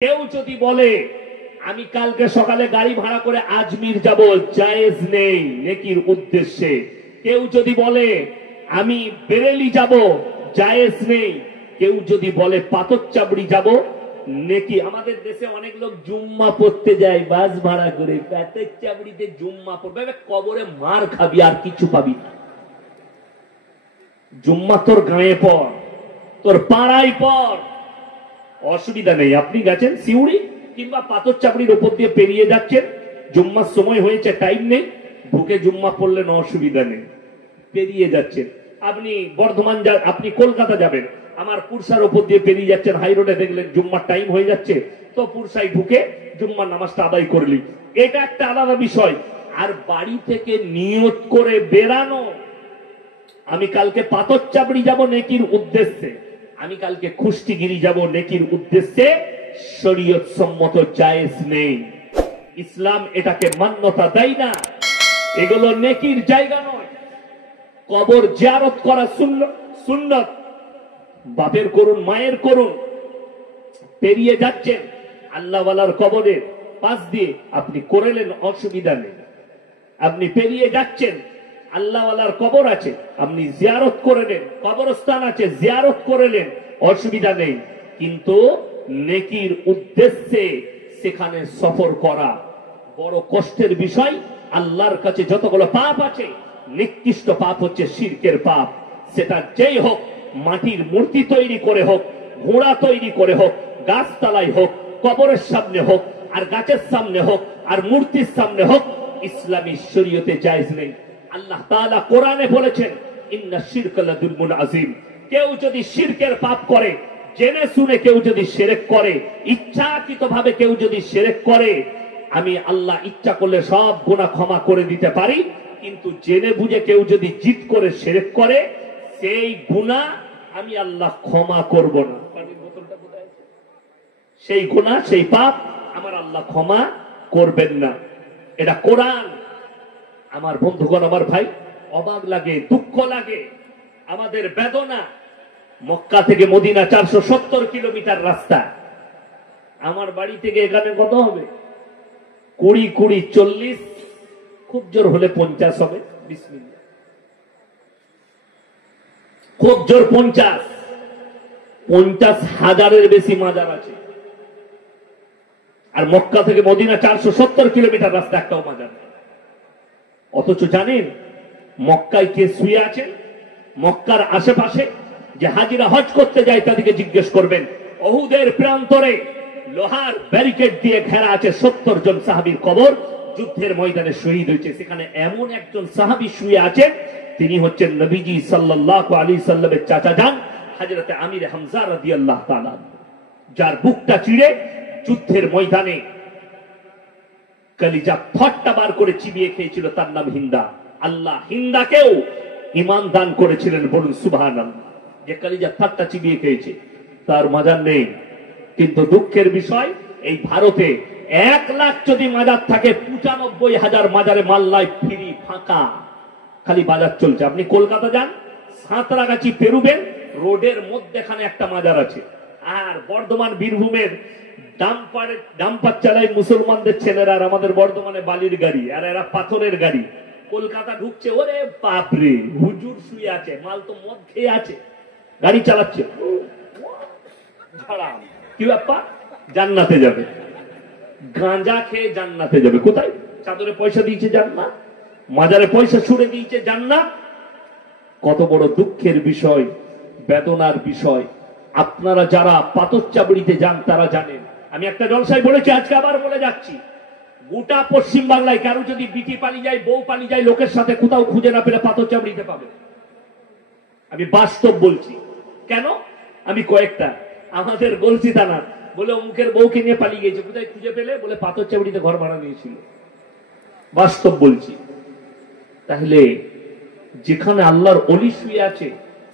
কেউ যদি বলে আমি কালকে সকালে গাড়ি ভাড়া করে আজমির যাব, জায়েজ নেই নেকির উদ্দেশ্যে। কেউ যদি বলে আমি বেরেলি যাব, জায়েজ নেই। কেউ যদি বলে পাথরচাবড়ি যাব, নেকি। আমাদের দেশে অনেক লোক জুম্মা পড়তে যায় বাস ভাড়া করে, পাথরচাবড়িতে জুম্মা পড়বে, কবরে মার খাবি আর কিছু পাবি না। জুম্মা তোর গায়ে পড়, তোর পাড়ায় পড়, অসুবিধা নেই। আপনি গেছেন সিউড়ি কিংবা পাথরচাবড়ির উপর দিয়ে পেরিয়ে যাচ্ছেন, জুম্মার সময় হয়েছে, টাইম নেই, ঢুকে জুম্মা পড়লেন, অসুবিধা নেই, পেরিয়ে যাচ্ছেন। আপনি বর্ধমান আপনি কলকাতা যাবেন, আমার পুরসার উপর দিয়ে পেরিয়ে যাচ্ছেন, হাই রোডে দেখলেন জুম্মার টাইম হয়ে যাচ্ছে, তো পুরসায় ঢুকে জুম্মার নামাজটা আদায় করলি, এটা একটা আলাদা বিষয়। আর বাড়ি থেকে নিয়ত করে বেরানো, আমি কালকে পাথরচাবড়ি যাব নেকির উদ্দেশ্যে, আমি কালকে কুষ্টিগিরি যাব নেকির উদ্দেশ্যে, শরীয়ত সম্মত জায়েজ নেই। ইসলাম এটাকে মান্যতা দেয় না, এগুলো নেকির জায়গা নয়। কবর জিয়ারত করা সুন্নত, বাপের করুন মায়ের করুন, পেরিয়ে যাচ্ছেন আল্লাহওয়ালার কবরের পাশ দিয়ে, আপনি করেলেন, অসুবিধা নেই। আপনি পেরিয়ে যাচ্ছেন, আল্লাহওয়ালার কবর আছে, আপনি জিয়ারত করে নেন, কবরস্থান আছে, জিয়ারত করে নেন, অসুবিধা নেই। কিন্তু নেকির উদ্দেশ্যে সেখানে সফর করা বড় কষ্টের বিষয়। আল্লাহর কাছে যতগুলো পাপ আছে, নিকৃষ্ট পাপ হচ্ছে শিরকের পাপ। সেটা যেই হোক, মাটির মূর্তি তৈরি করে হোক, ঘোড়া তৈরি করে হোক, গাছতলায় হোক, কবরের সামনে হোক, আর গাছের সামনে হোক, আর মূর্তির সামনে হোক, ইসলামী শরীয়তে জায়েজ নেই। আল্লাহ তাআলা কোরআনে বলেছেন, ইন্না শিরকা লাযুলমুন আযীম। কেউ যদি শিরকের পাপ করে, জেনে শুনে কেউ যদি শিরক করে, ইচ্ছাকৃতভাবে কেউ যদি শিরক করে, আমি আল্লাহ ইচ্ছা করলে সব গুনাহ ক্ষমা করে দিতে পারি। কিন্তু জেনে বুঝে কেউ যদি জিদ করে শিরক করে, সেই গুনাহ আমি আল্লাহ ক্ষমা করব না। সেই গুনাহ, সেই পাপ আমার আল্লাহ ক্ষমা করবেন না। এটা কোরআন। আমার বন্ধুগণ, আমার ভাই, অবাক লাগে, দুঃখ লাগে, আমাদের বেদনা। মক্কা থেকে মদিনা 470 কিলোমিটার রাস্তা, আমার বাড়ি থেকে এখানে কত হবে? 20, 40, খুব জোর হলে 50 হবে। বিসমিল্লাহ, খুব জোর 50,000-এর বেশি মাজার আছে। আর মক্কা থেকে মদিনা 470 কিলোমিটার রাস্তা, একটাও মাজার নেই। অথচ জানেন মক্কায় কে শুয়ে আছেন? মক্কার আশেপাশে যে হাজিরা হজ করতে যায় তাদেরকে জিজ্ঞেস করবেন, উহুদের প্রান্তরে লোহার ব্যারিকেড দিয়ে ঘেরা আছে 70 জন সাহাবীর কবর, যুদ্ধের ময়দানে শহীদ হয়েছে। সেখানে এমন একজন সাহাবী শুয়ে আছেন, তিনি হচ্ছেন নবীজি সাল্লাল্লাহু আলাইহি সাল্লামের চাচা যান, হযরতে আমির হামজা রাদিয়াল্লাহু তাআলা, যার বুকটা চিড়ে যুদ্ধের ময়দানে কলিজা ফট্টা বার করে চিবিয়ে খেয়েছিল, তার নাম হিন্দা। আল্লাহ হিন্দাকেও ঈমান দান করেছিলেন, বলুন সুবহানাল্লাহ। যে কলিজা ফট্টা চিবিয়ে খেয়েছে, তার মাজার নেই। কিন্তু দুঃখের বিষয়, এই ভারতে 1 লাখ যদি মাজার থাকে, 95,000 মাজারে মাল্লায় ফ্রি, ফাঁকা, খালি বাজার চলছে। আপনি কলকাতা যান, সাঁতরাগাছি পেরুবেন, রোডের মধ্যেখানে একটা মাজার আছে। আর বর্ধমান, বীরভূমের ডাম্পার চালায় মুসলমানদের ছেলেরা, আর আমাদের বর্ধমানে বালির গাড়ি, আর এরা পাথরের গাড়ি। কলকাতা ঢুকছে, ওরে বাপরে, হুজুর শুয়ে আছে, মাল তো মদ খেয়ে আছে, গাড়ি চালাচ্ছে, কি ব্যাপার? জান্নাতে যাবে, গাঁজা খেয়ে জান্নাতে যাবে। কোথায়? চাদরে পয়সা দিয়েছে জান্নাত, মাজারে পয়সা ছুড়ে দিয়েছে জান্নাত। কত বড় দুঃখের বিষয়, বেদনার বিষয়। আপনারা যারা পাথরচাবড়িতে যান তারা জানেন। আমি একটা জলসায় বলেছি, আজকে আবার বলে যাচ্ছি, গোটা পশ্চিম বাংলায় কারো যদি বিটি পালিয়ে যায়, বউ পালিয়ে যায়, লোকের সাথে কোথাও খুঁজে না পেলে পাথরচাবড়িতে পাবে। আমি বাস্তব বলছি। কেন? আমি কয়েকটা আমাদের গলসি থানা বলে অমুকের বউকে নিয়ে পালিয়ে গেছে, কোথায় খুঁজে পেলে? বলে পাথরচাবড়িতে ঘর ভাড়া নিয়েছিল। বাস্তব বলছি। তাহলে যেখানে আল্লাহর ওলি শুয়ে আছে,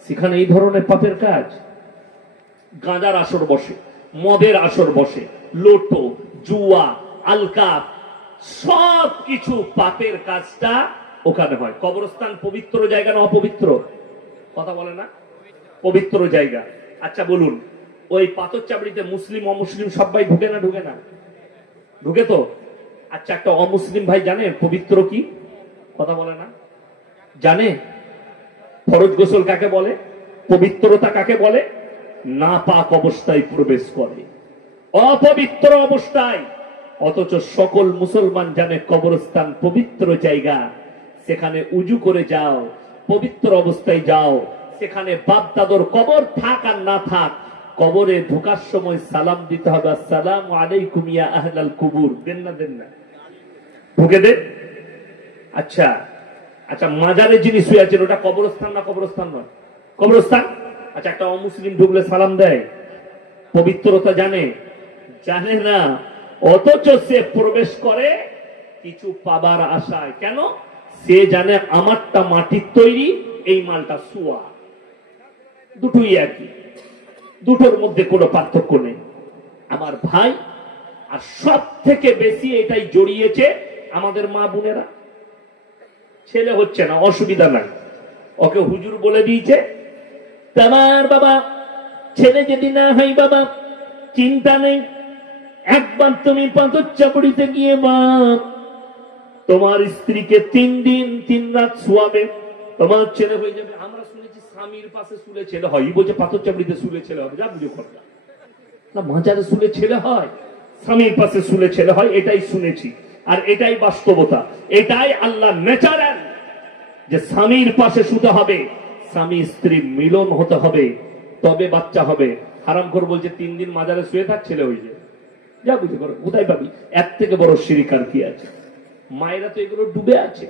সেখানে এই ধরনের পাপের কাজ। গাঁজার আসর বসে, মদের আসর বসে, লোটো, জুয়া, আলকাপ, সব কিছু পাপের কাজটা ওখানে হয়। কবরস্থান পবিত্র জায়গা না অপবিত্র? কথা বলে না, পবিত্র জায়গা। আচ্ছা বলুন, ওই পাথর চাবড়িতে মুসলিম অমুসলিম সবাই ঢুকে না? ঢুকে না? ঢুকে তো। আচ্ছা, একটা অমুসলিম ভাই জানে পবিত্র কি? কথা বলে না? জানে ফরজ গোসল কাকে বলে, পবিত্রতা কাকে বলে? না পাক অবস্থায় প্রবেশ করে, অপবিত্র অবস্থায়। অথচ সকল মুসলমান জানে কবরস্থান পবিত্র জায়গা, সেখানে উজু করে যাও, পবিত্র অবস্থায় যাও। সেখানে বাপ দাদর কবর থাক আর না থাক, কবরে ঢোকার সময় সালাম দিতে হবে, আসসালামু আলাইকুম ইয়া আহলাল কুবুর। দেন না? দেন না? ঢুকে দেন। আচ্ছা আচ্ছা, মাজারে যিনি শুয়ে আছেন ওটা কবরস্থান না কবরস্থান নয়? কবরস্থান। আচ্ছা, একটা অমুসলিম ঢুকলে সালাম দেয়, পবিত্রতা জানে? জানে না। অথচ সে প্রবেশ করে কিছু পাবার আশায়। কেন? সে জানে আমারটা মাটির তৈরি, এই মালটা সুয়া। দুটোই একই, দুটোর মধ্যে কোনো পার্থক্য নেই আমার ভাই। আর সব থেকে বেশি এটাই জড়িয়েছে আমাদের মা বোনেরা। ছেলে হচ্ছে না, অসুবিধা নাই, ওকে হুজুর বলে দিয়েছে, তোমার বাবা ছেলে যদি না হয় বাবা চিন্তা নেই, একবার তুমি পাথর চাপড়িতে গিয়ে বাপ তোমার স্ত্রীকে 3 দিন 3 রাত শুয়াবে, তোমার ছেলে হয়ে যাবে। আমরা শুনেছি স্বামীর পাশে শুলে ছেলে হয়, বলছে পাথর চাপড়িতে শুলে ছেলে হবে। যা বুঝে কথা না, মাজারে শুলে ছেলে হয়, স্বামীর পাশে শুলে ছেলে হয়, এটাই শুনেছি। আর এটাই বাস্তবতা, এটাই আল্লাহ ন্যাচারাল, যে স্বামীর পাশে শুতে হবে, স্বামী স্ত্রী মিলন হতে হবে, তবে বাচ্চা হবে। হারামখোর বলছে 3 দিন মাজারে শুয়ে থাক ছেলে হয়ে যায়। যা বুঝে করো, কোথায় পাবি? এর থেকে বড় শিরক আর কি আছে? মায়েরা তো এগুলো ডুবে আছে।